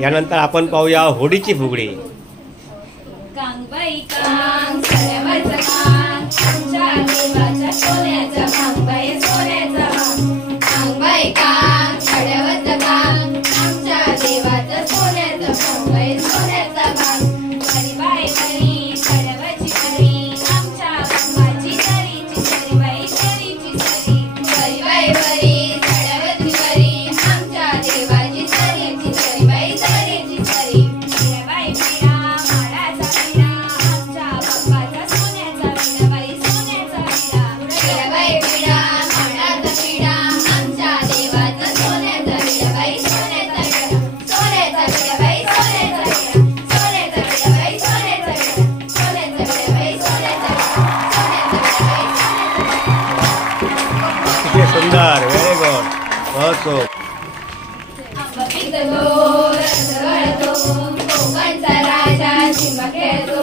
यानंतर आपण पाहूया होडीची फुगडी. कांग बाई कांग सड्यावरचं कांग आमच्या देवाच्या सोन्याचं कांग बाई सोन्याचं कांग. कांग बाई कांग सड्यावरचं कांग आमच्या देवाचं सोन्याचं कांग बाई सोन्याचं कांग. बरी बाई बरी सड्यावरची बरी आमच्या बाबाची तरीची तरी बाई तरीची तरी. बरी बाई बरी सड्यावरची बरी आमच्या देवाची तरीची तरी बाई तरीची तरी. बाई पिढा माडाचा पिढा आमच्या बाप्पाचा सोन्याचा पिढा बाई सोन्याचा पिढा. बाई पिढा माडाचा पिढा आमच्या देवाचा सोन्याचा पिढा बाई सोन्याचा पिढा. सोन्याचा पिढा बाई सोन्याचा पिढा. सोन्याचा पिढा बाई सोन्याचा पिढा. सोन्याचा पिढा बाई सोन्याचा पिढा. सोन्याचा पिढा बाई सोन्याचा पिढा. किती सुंदर. Very good. बहुत खूप. आंबा पिकलो रस गळतो कोकणचा राजा चिंबा खेळतो.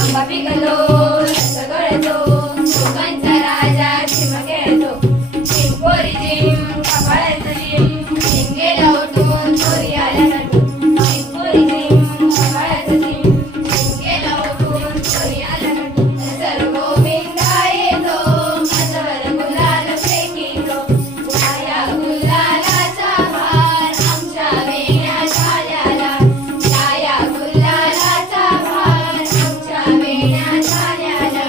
आंबा पिकलो रस गळतो कोकणचा राजा चिंबा खेळतो. चिंपोरी चिंब कपाळाचं चिंब चिंब गेला उठून चोरी आल्या नटून. चिंपोरी चिंब कपाळाचं चिंब चिंब गेला उठून चोरी आल्या नटून. सर गोविंदा येतो माझ्यावर गुलाल फेकीतो. वाया गुलालाचा भार आमच्या वेण्या झाल्याला. छाया गुलालाचा भार आमच्या वेण्या झाल्याला.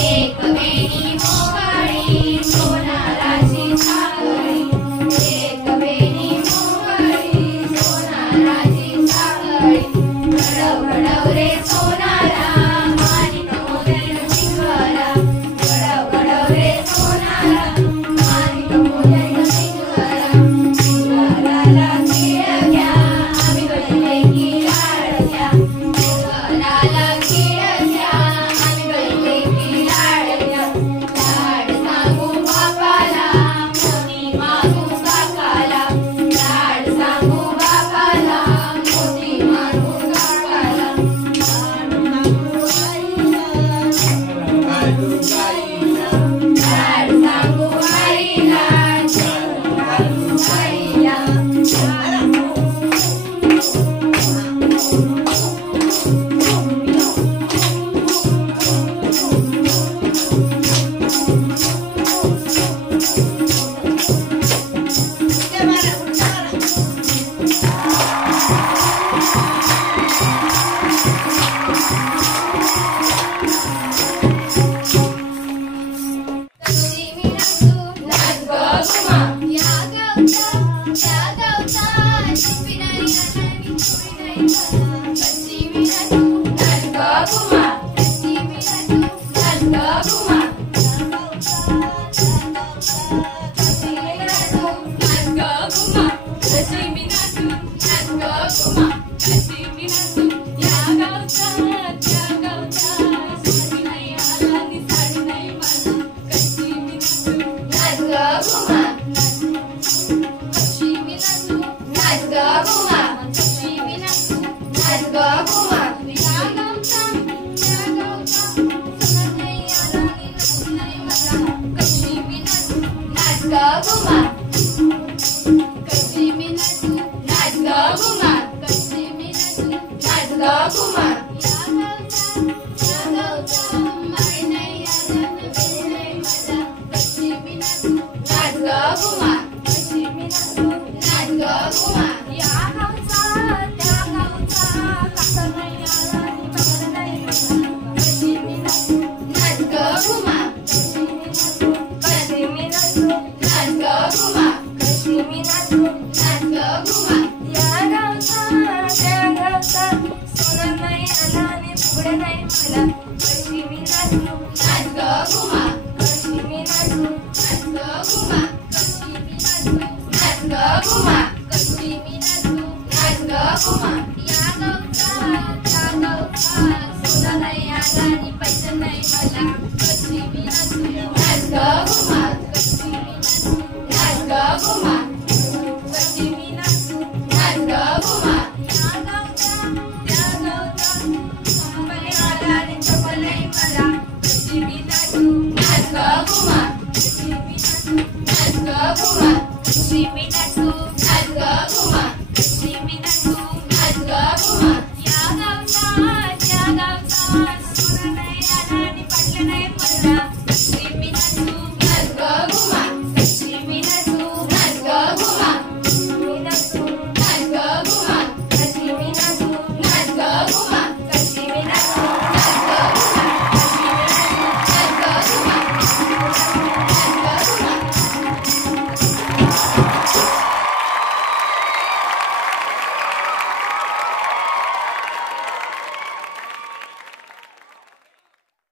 एक वेणी मोगळी सोनाराची साखळी. एक वेणी मोगळी सोनाराची साखळी. घडव घडव रे सोनारा माणिक मोदन पिंगळा. घडव घडव रे सोनारा माणिक मोदन पिंगळा. पिंगळाला खिळक्या आम्ही बळले की लाडक्या. पिंगळाला खिळक्या आम्ही बळले की लाडक्या. लाड सांगू बापाला मोती मागू काकाला. लाड सांगू बापाला मोती मागू काकाला. लाड सांगू आईला सांगू आईला. Let's go,